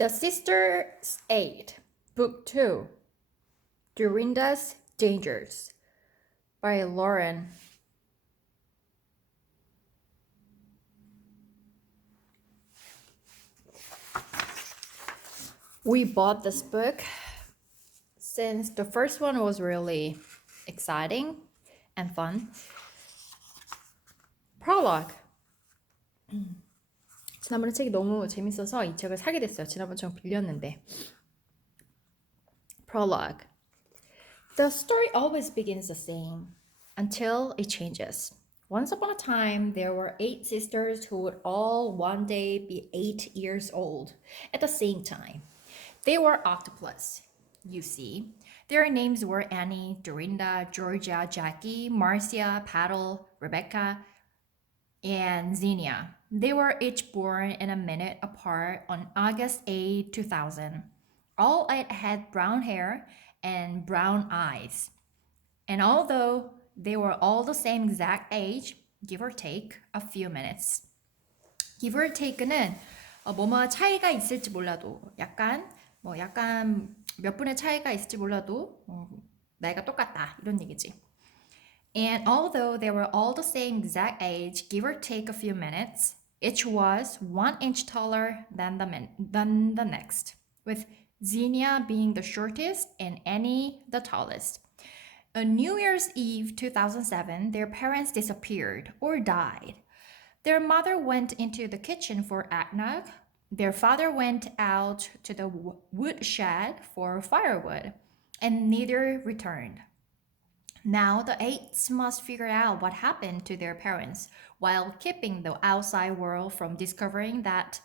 The Sisters' Aid, Book 2, Dorinda's Dangers, by Lauren. We bought this book since the first one was really exciting and fun. Prologue. 지난번에 책이 너무 재밌어서 이 책을 사게 됐어요. 지난번 전 빌렸는데. Prologue. The story always begins the same until it changes. Once upon a time, there were 8 sisters who would all one day be 8 years old at the same time. They were octuplets, you see. Their names were Annie, Dorinda, Georgia, Jackie, Marcia, Paddle, Rebecca, and Xenia. They were each born in a minute apart on August 2000. All 8 had brown hair and brown eyes. And although they were all the same exact age, give or take a few minutes. Give or take는 뭐뭐 차이가 있을지 몰라도 약간 몇 분의 차이가 있을지 몰라도 나이가 똑같다 이런 얘기지. And although they were all the same exact age, give or take a few minutes, each was 1 inch taller than the next, with Xenia being the shortest and Annie the tallest. On New Year's Eve 2007, their parents disappeared or died. Their mother went into the kitchen for eggnog. Their father went out to the woodshed for firewood, and neither returned. Now the 8s must figure out what happened to their parents while keeping the outside world from discovering that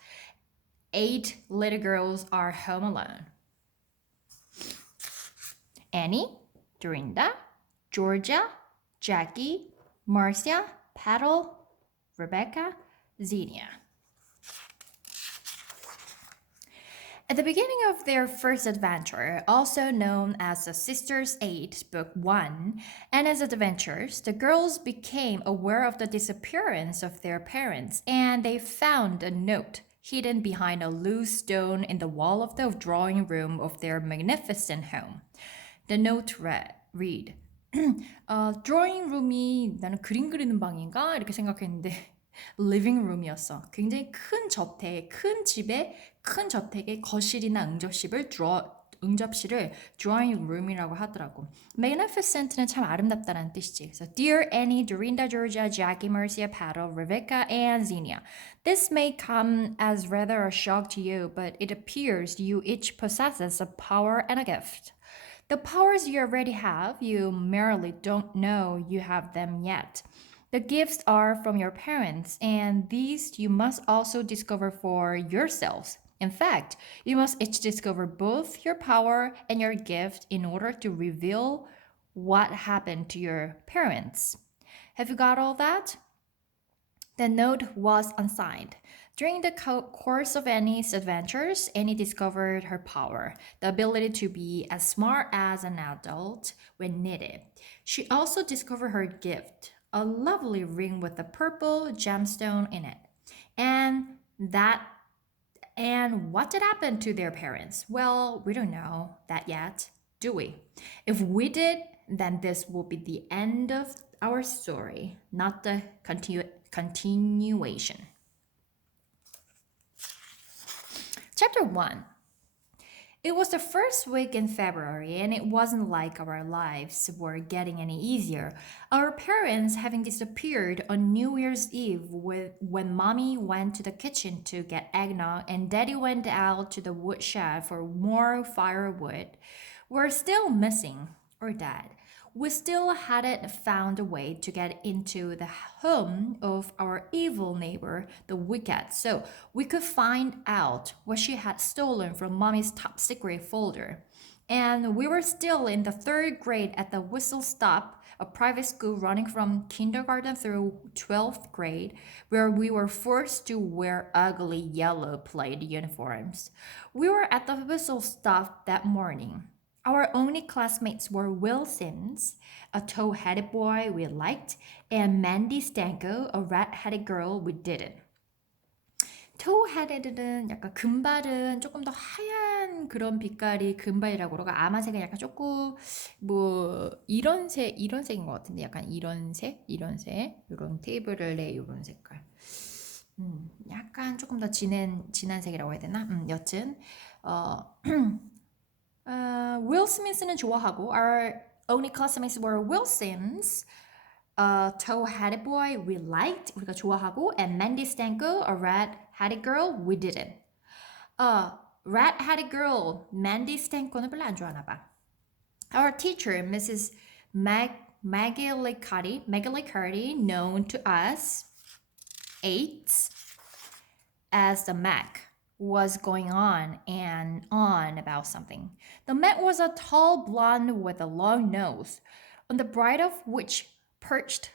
8 little girls are home alone. Annie, Dorinda, Georgia, Jackie, Marcia, Paddle, Rebecca, Xenia. At the beginning of their first adventure, also known as the Sisters' Aid, Book 1, and as adventures, the girls became aware of the disappearance of their parents, and they found a note hidden behind a loose stone in the wall of the drawing room of their magnificent home. The note read, drawing room이 나는 그림 그리는 방인가? 이렇게 생각했는데 living room이었어. 굉장히 큰 저택, 큰 집에 큰 저택의 거실이나 응접실을 drawing room이라고 하더라고. Magnificent는 참 아름답다는 뜻이지. So, Dear Annie, Dorinda, Georgia, Jackie, Marcia, Paddle, Rebecca, and Xenia. This may come as rather a shock to you, but it appears you each possesses a power and a gift. The powers you already have, you merely don't know you have them yet. The gifts are from your parents, and these you must also discover for yourselves. In fact, you must each discover both your power and your gift in order to reveal what happened to your parents. Have you got all that? The note was unsigned. During the course of Annie's adventures, Annie discovered her power, the ability to be as smart as an adult when needed. She also discovered her gift, a lovely ring with a purple gemstone in it. And what did happen to their parents? Well, we don't know that yet, do we? If we did, then this will be the end of our story, not the continuation. Chapter 1. It was the first week in February, and it wasn't like our lives were getting any easier. Our parents having disappeared on New Year's Eve when Mommy went to the kitchen to get eggnog and Daddy went out to the woodshed for more firewood, were still missing or dead. We still hadn't found a way to get into the home of our evil neighbor, the Wicked, so we could find out what she had stolen from Mommy's top secret folder. And we were still in the 3rd grade at the Whistle Stop, a private school running from kindergarten through 12th grade, where we were forced to wear ugly yellow plaid uniforms. We were at the Whistle Stop that morning. Our only classmates were Will Sims, a tow-headed boy we liked, and Mandy Stanko, a red-headed girl we didn't. Two-headed는 약간 금발은 조금 더 하얀 그런 빛깔이 금발이라고 그러고 아마색은 약간 조금 뭐 이런 색인 것 같은데 약간 이런 색, 이런 테이블에 이런 색깔. 약간 조금 더 진한 색이라고 해야 되나? 여튼 어, Will Smith는 좋아하고 our only classmates were Will Sims, Toe-headed boy we liked 우리가 좋아하고 and Mandy Stanko, a red-headed girl we didn't. Red-headed girl Mandy Stanko는 별로 안 좋아하나 봐. Our teacher, Mrs. Maggie Liccardi, known to us eights as the Mac, was going on and on about something. The Mac was a tall blonde with a long nose, on the bright of which perched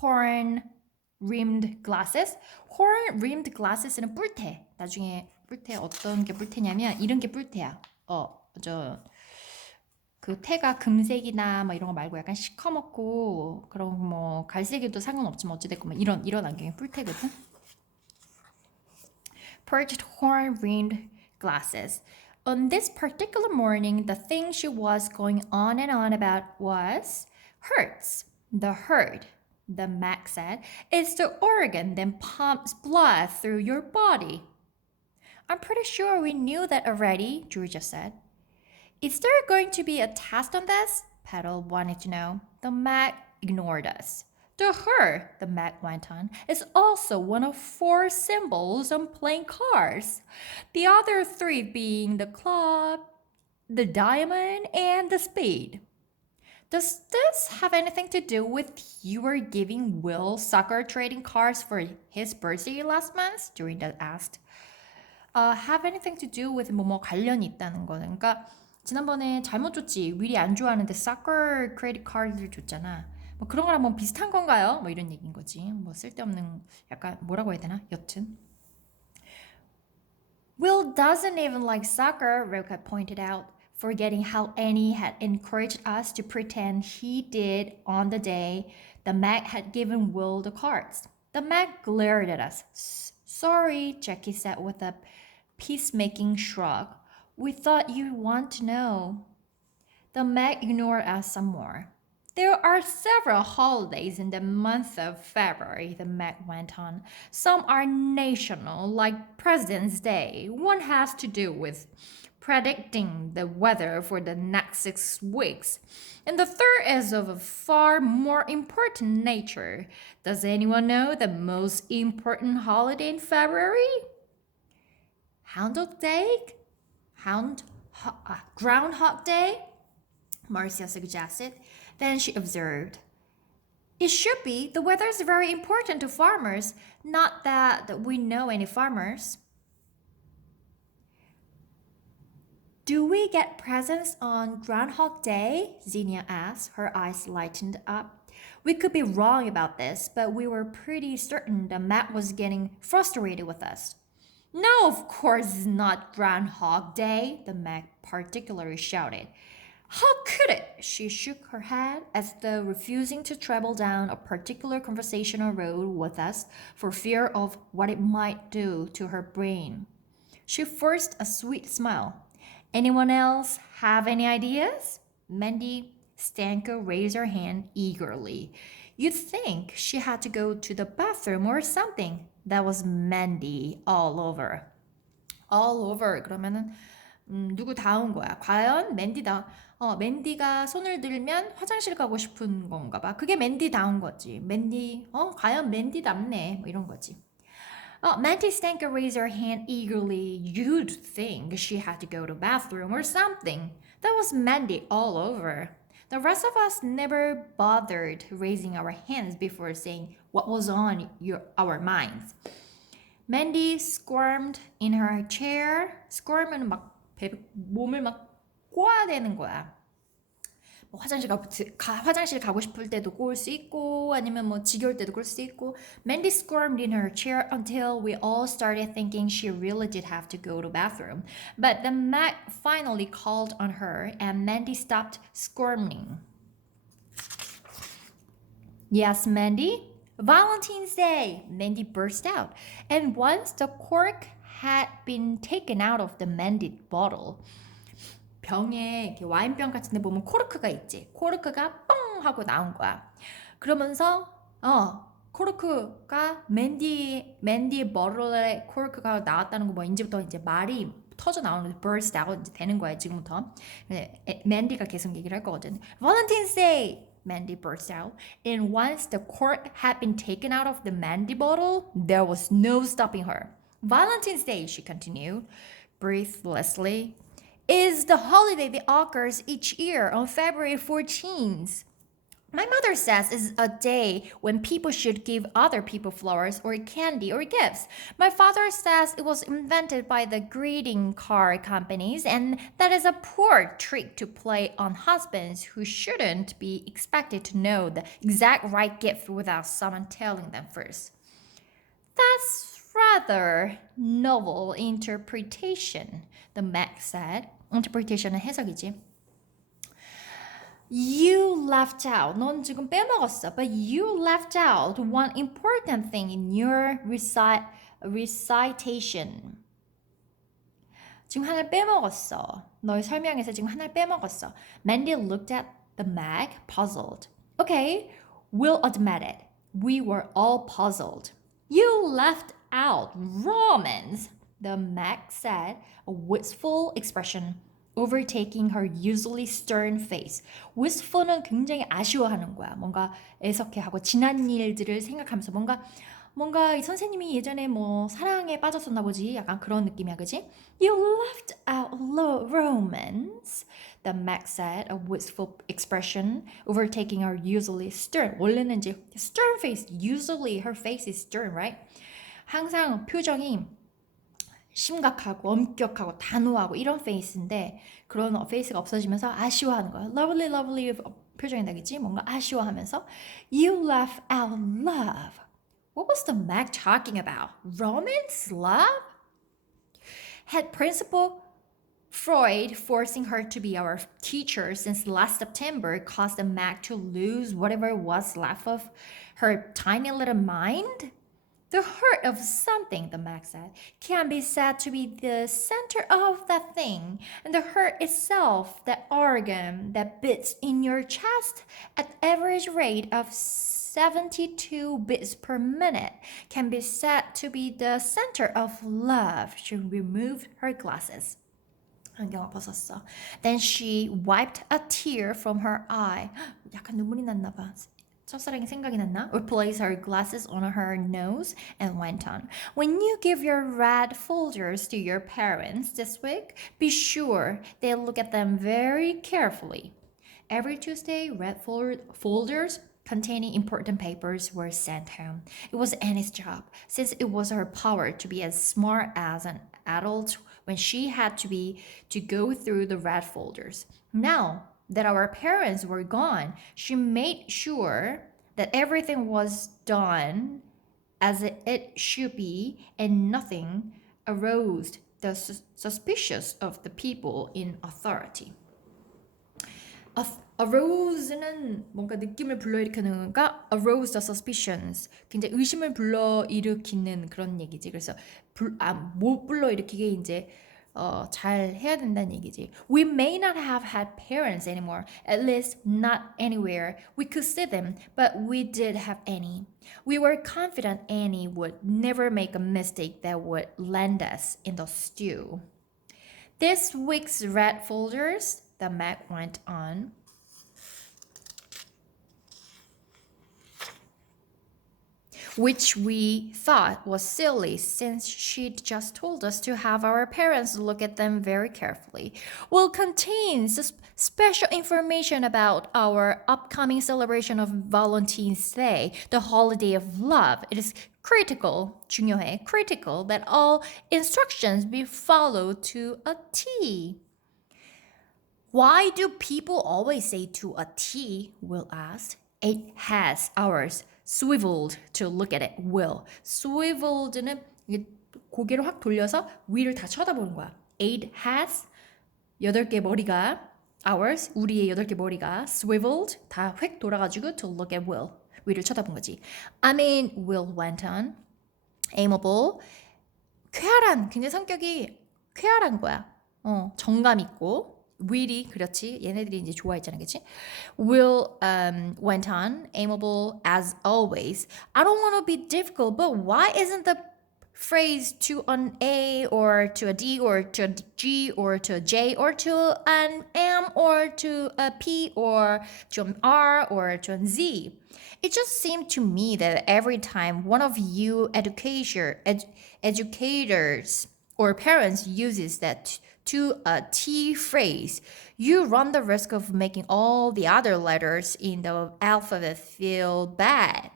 horn-rimmed glasses. horn-rimmed glasses는 뿔테. 나중에 뿔테 어떤 게 뿔테냐면 이런 게 뿔테야. 그 태가 금색이나 뭐 이런 거 말고 약간 시커멓고 그런 뭐 갈색에도 상관없지만 어찌됐건 뭐 이런 안경이 뿔테거든. Perched horn-rimmed glasses. On this particular morning, the thing she was going on and on about was Hertz, the herd. The Mac said, it's the organ that pumps blood through your body. I'm pretty sure we knew that already, Georgia said. Is there going to be a test on this? Petal wanted to know. The Mac ignored us. The her, the Mac went on, is also one of 4 symbols on playing cards. The other 3 being the club, the diamond, and the spade. Does this have anything to do with you were giving Will soccer trading cards for his birthday last month? Dorinda asked. Have anything to do with 뭐뭐 관련이 있다는 거는 그러니까 지난번에 잘못 줬지. 윌이 안 좋아하는데 soccer credit card를 줬잖아. 뭐 그런 거랑 뭐 비슷한 건가요? 뭐 이런 얘기인 거지. 뭐 쓸데없는 약간 뭐라고 해야 되나? 여튼. Will doesn't even like soccer, Roka pointed out, forgetting how Annie had encouraged us to pretend he did on the day the Mac had given Will the cards. The Mac glared at us. Sorry, Jackie said with a peacemaking shrug. We thought you'd want to know. The Mac ignored us some more. There are several holidays in the month of February, the Mac went on. Some are national, like President's Day. One has to do with predicting the weather for the next 6 weeks. And the third is of a far more important nature. Does anyone know the most important holiday in February? Groundhog Day? Marcia suggested. Then she observed. It should be. The weather is very important to farmers. Not that we know any farmers. Do we get presents on Groundhog Day? Xenia asked, her eyes lightened up. We could be wrong about this, but we were pretty certain that Matt was getting frustrated with us. No, of course it's not Groundhog Day, the Mac particularly shouted. How could it? She shook her head as though refusing to travel down a particular conversational road with us for fear of what it might do to her brain. She forced a sweet smile. Anyone else have any ideas? Mandy Stanko raised her hand eagerly. You'd think she had to go to the bathroom or something. That was Mandy all over. All over 그러면은 누구 다 온 거야. 과연 맨디다. 맨디가 손을 들면 화장실 가고 싶은 건가 봐. 그게 맨디 다 온 거지. 맨디, 과연 맨디답네. 뭐 이런 거지. Mandy Stanko raised her hand eagerly. You'd think she had to go to the bathroom or something. That was Mandy all over. The rest of us never bothered raising our hands before saying what was on our minds. Mandy squirmed in her chair. Squirm은 막 몸을 막 꼬아대는 거야. 뭐 화장실 가고 싶을 때도 꼬을 수 있고 아니면 뭐 지겨울 때도 그럴 수 있고. Mandy squirmed in her chair until we all started thinking she really did have to go to the bathroom. But the Mac finally called on her and Mandy stopped squirming. Yes, Mandy? Valentine's Day, Mandy burst out. And once the cork had been taken out of the Mandy bottle, 병에 이렇게 와인병 같은 데 보면 코르크가 있지. 코르크가 뻥 하고 나온 거야. 그러면서 코르크가 맨디 버럴의 코르크가 나왔다는 거 뭐 이제부터 이제 말이 터져 나오는 거 burst out 이제 되는 거야 지금부터. 맨디가 계속 얘기를 할 거거든. Valentine's Day, Mandy burst out. And once the cork had been taken out of the Mandy bottle, there was no stopping her. Valentine's Day, she continued, breathlessly, is the holiday that occurs each year on February 14th. My mother says it's a day when people should give other people flowers or candy or gifts. My father says it was invented by the greeting card companies and that is a poor trick to play on husbands who shouldn't be expected to know the exact right gift without someone telling them first. That's rather novel interpretation, the Mac said. interpretation은 해석이지. You left out. 넌 지금 빼먹었어. But you left out one important thing in your recitation. 지금 하나를 빼먹었어. 너의 설명에서 지금 하나를 빼먹었어. Mandy looked at the mag, puzzled. Okay, we'll admit it. We were all puzzled. You left out romance, the mag said, a wistful expression overtaking her usually stern face. wistful은 굉장히 아쉬워하는 거야. 뭔가 애석해하고 지난 일들을 생각하면서 뭔가 이 선생님이 예전에 뭐 사랑에 빠졌었나 보지. 약간 그런 느낌이야, 그지? You left out romance, the Mac said, a wistful expression overtaking her usually stern. 원래는 이제 stern face, usually her face is stern, right? 항상 표정이 심각하고 엄격하고 단호하고 이런 페이스인데 그런 페이스가 없어지면서 아쉬워하는 거야. lovely 표정이 나겠지? 뭔가 아쉬워하면서 You left out love. What was the Mac talking about? Romance? Love? Had Principal Freud forcing her to be our teacher since last September caused the Mac to lose whatever was left of her tiny little mind? The heart of something, the Mac said, can be said to be the center of that thing, and the heart itself, that organ that beats in your chest at average rate of 72 beats per minute, can be said to be the center of love. She removed her glasses. 안경을 벗었어. Then she wiped a tear from her eye. 약간 눈물이 났나 봐. 첫사랑이 생각이 났나? Replaced her glasses on her nose and went on. When you give your red folders to your parents this week, be sure they look at them very carefully. Every Tuesday, red folders containing important papers were sent home. It was Annie's job, since it was her power to be as smart as an adult when she had to go through the red folders. Now that our parents were gone, she made sure that everything was done as it should be and nothing aroused the suspicious of the people in authority. Arouse는 뭔가 느낌을 불러일으키는 거니까 arouse the suspicions. 굉장히 의심을 불러일으키는 그런 얘기지. 그래서 못 불러일으키게 이제 잘 해야 된다는 얘기지. We may not have had parents anymore, at least not anywhere. We could see them, but we did have Annie. We were confident Annie would never make a mistake that would land us in the stew. This week's red folders, the Mac went on, which we thought was silly since she'd just told us to have our parents look at them very carefully, will contain special information about our upcoming celebration of Valentine's Day, the holiday of love. It is critical, 중요해, critical that all instructions be followed to a T. Why do people always say to a T? Will asked. It has ours. Swiveled to look at it. Will. Swiveled는 고개를 확 돌려서 위를 다 쳐다보는 거야. Eight has 8개 머리가 ours 우리의 8개 머리가 swiveled 다 획 돌아가지고 to look at Will. 위를 쳐다본 거지. I mean, Will went on. amiable. 쾌활한, 굉장히 성격이 쾌활한 거야. 정감 있고. will이 그렇지. 얘네들이 이제 좋아했잖아, 그치? Will went on, amiable as always. I don't want to be difficult, but why isn't the phrase to an A or to a D or to a G or to a J or to an M or to a P or to an R or to a Z? It just seemed to me that every time one of you educators or parents uses that to a T phrase, you run the risk of making all the other letters in the alphabet feel bad.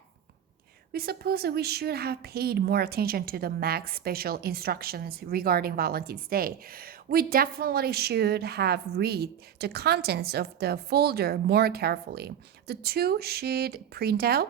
We suppose that we should have paid more attention to the Mac's special instructions regarding Valentine's Day. We definitely should have read the contents of the folder more carefully. The two-sheet printout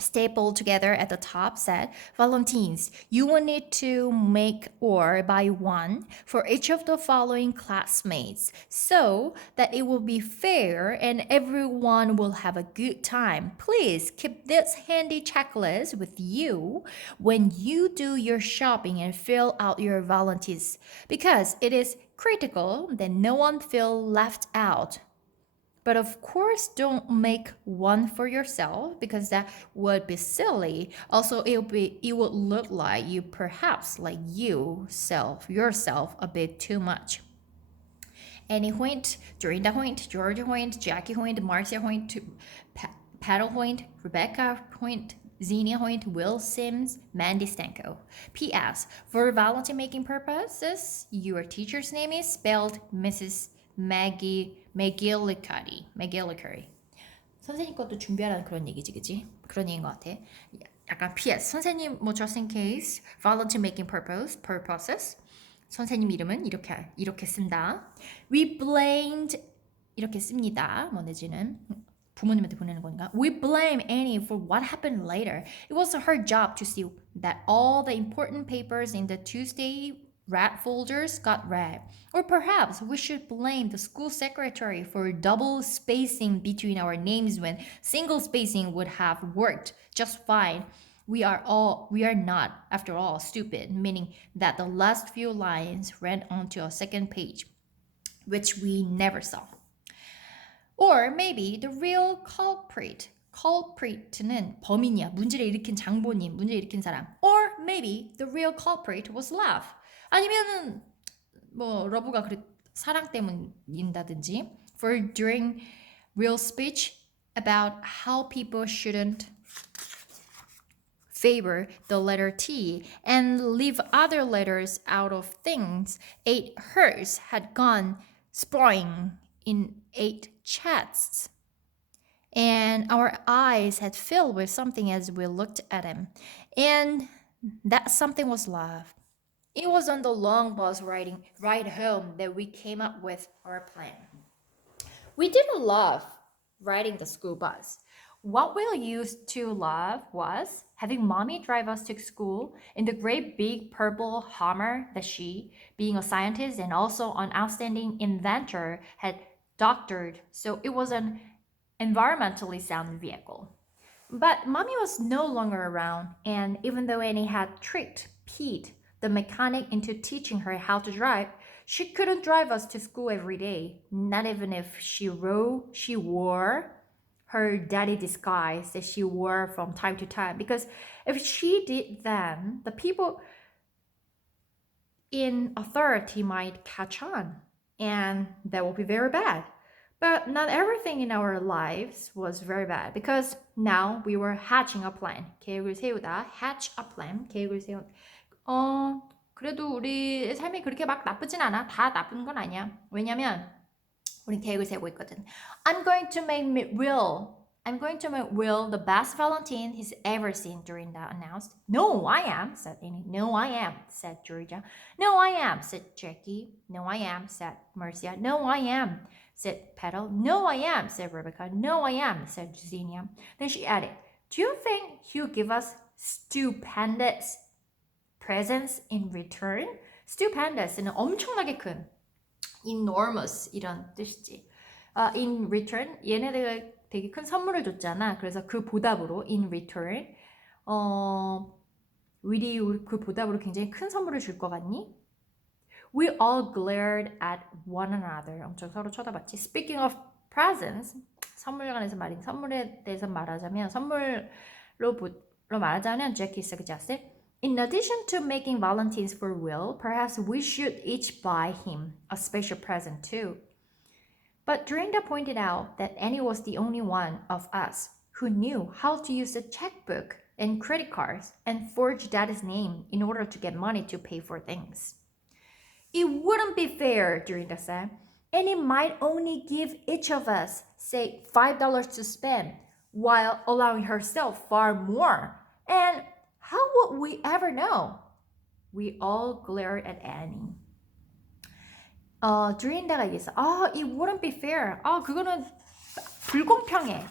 stapled together at the top said, Valentines, you will need to make or buy one for each of the following classmates so that it will be fair and everyone will have a good time. Please keep this handy checklist with you when you do your shopping and fill out your Valentines because it is critical that no one feel left out. But of course, don't make one for yourself because that would be silly. Also, it would look like you perhaps like yourself a bit too much. Annie Hoyt, Dorinda Hoyt, Georgia Hoyt, Jackie Hoyt, Marcia Hoyt, Paddle Hoyt, Rebecca Hoyt, Xenia Hoyt, Will Sims, Mandy Stanko. P.S. For Valentine making purposes, your teacher's name is spelled Mrs. Maggie McGillicuddy. 선생님 것도 준비하라는 그런 얘기지, 그치? 그런 얘기인 것 같아. 약간 PS. 선생님 뭐 just in case, Valentine making purposes. 선생님 이름은 이렇게 쓴다. We blamed 이렇게 씁니다. 뭐 내지는 부모님한테 보내는 건가? We blame Annie for what happened later. It was her job to see that all the important papers in the Tuesday rat folders got read. Or perhaps we should blame the school secretary for double spacing between our names when single spacing would have worked just fine. We are not, after all, stupid, meaning that the last few lines ran onto a second page, which we never saw. Or maybe the real culprit는 범인이야. 문제를 일으킨 장본인, 문제를 일으킨 사람. Or maybe the real culprit was love. 아니면은 뭐 러브가 사랑 때문인다든지. For during real speech about how people shouldn't favor the letter T and leave other letters out of things, 8 hers had gone spoiling in 8 chests. And our eyes had filled with something as we looked at him. And that something was love. It was on the long bus ride home that we came up with our plan. We didn't love riding the school bus. What we used to love was having mommy drive us to school in the great big purple Hummer that she, being a scientist and also an outstanding inventor, had doctored, so it was an environmentally sound vehicle. But mommy was no longer around, and even though Annie had tricked Pete, the mechanic, into teaching her how to drive, she couldn't drive us to school every day, not even if she wore her daddy disguise that she wore from time to time. Because if she did, then the people in authority might catch on, and that would be very bad. But not everything in our lives was very bad because now we were hatching a plan. 계획을 세우다. Hatch a plan. 계획을 세운. 그래도 우리 삶이 그렇게 막 나쁘진 않아. 다 나쁜 건 아니야. 왜냐면 우린 계획을 세우고 있거든. I'm going to make Will the best Valentine he's ever seen, Dorinda announced. No, I am, said Annie. No, I am, said Georgia. No, I am, said Jackie. No, I am, said Marcia. No, I am, said Petal. No, I am, said Rebecca. No, I am, said Xenia. Then she added, do you think he'll give us stupendous presents in return? Stupendous는 엄청나게 큰, enormous 이런 뜻이지. In return, 얘네들 되게 큰 선물을 줬잖아. 그래서 그 보답으로 in return 우리 그 보답으로 굉장히 큰 선물을 줄 것 같니? We all glared at one another. 엄청 서로 쳐다봤지. Speaking of presents, 선물에 관해서 선물에 대해서 말하자면 선물로 말하자면 Jackie suggested, in addition to making Valentines for Will, perhaps we should each buy him a special present too. But Dorinda pointed out that Annie was the only one of us who knew how to use the checkbook and credit cards and forge Daddy's name in order to get money to pay for things. It wouldn't be fair, Dorinda said. Annie might only give each of us, say, $5 to spend, while allowing herself far more. And how would we ever know? We all glared at Annie. 드린다가 얘기했어. it wouldn't be fair. 그거는 불공평해.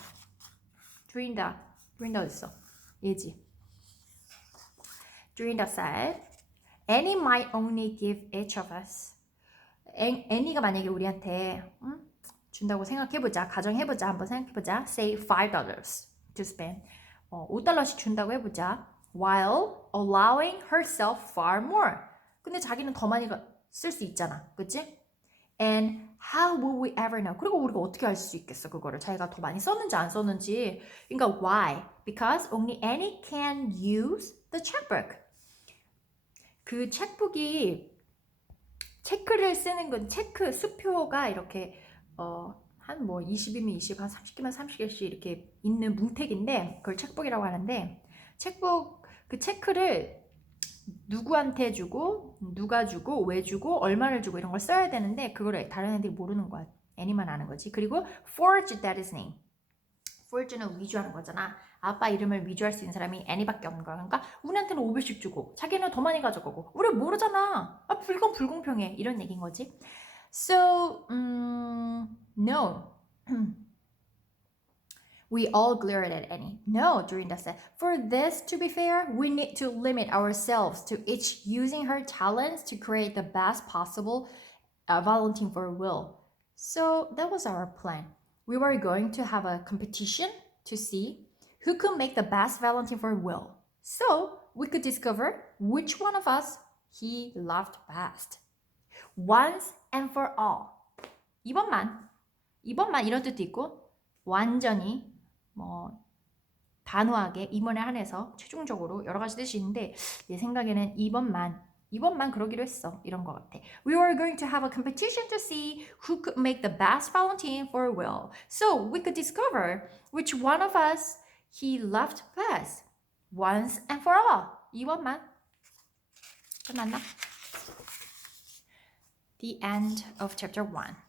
드린다 어딨어? 얘지. Dorinda said, Annie might only give each of us. 애니가 만약에 우리한테 준다고 생각해보자. 가정해보자. 한번 생각해보자. Say $5 to spend. $5씩 준다고 해보자. While allowing herself far more. 근데 자기는 더 많이 쓸 수 있잖아. 그치? And how will we ever know? 그리고 우리가 어떻게 알 수 있겠어, 그거를. 자기가 더 많이 썼는지 안 썼는지. 그러니까 why? Because only Annie can use the checkbook. 그 책북이 체크를 쓰는 건 체크 수표가 이렇게 한 뭐 20이면 20, 한 30개면 30개씩 이렇게 있는 뭉택인데 그걸 책북이라고 하는데 책북 그 체크를 누구한테 주고 누가 주고 왜 주고 얼마를 주고 이런 걸 써야 되는데 그거를 다른 애들이 모르는 거야. 애니만 아는 거지. 그리고 forge Daddy's name. forge는 위조하는 거잖아. 아빠 이름을 위조할 수 있는 사람이 애니밖에 없는 거야. 그러니까 우리한테는 500씩 주고 자기는 더 많이 가져가고 우리 모르잖아. 불공평해. 이런 얘기인 거지. So, no. We all glared at Annie. No, Dorinda said. For this to be fair, we need to limit ourselves to each using her talents to create the best possible Valentine for Will. So that was our plan. We were going to have a competition to see who could make the best Valentine for Will. So we could discover which one of us he loved best. Once and for all. 이번만 이런 뜻도 있고 완전히 단호하게 이번에 한해서 최종적으로 여러 가지 뜻이 있는데 내 생각에는 이번만 그러기로 했어. 이런 것 같아. We were going to have a competition to see who could make the best Valentine for Will. So we could discover which one of us he loved best. Once and for all. 이번만. 끝났나? The end of chapter 1.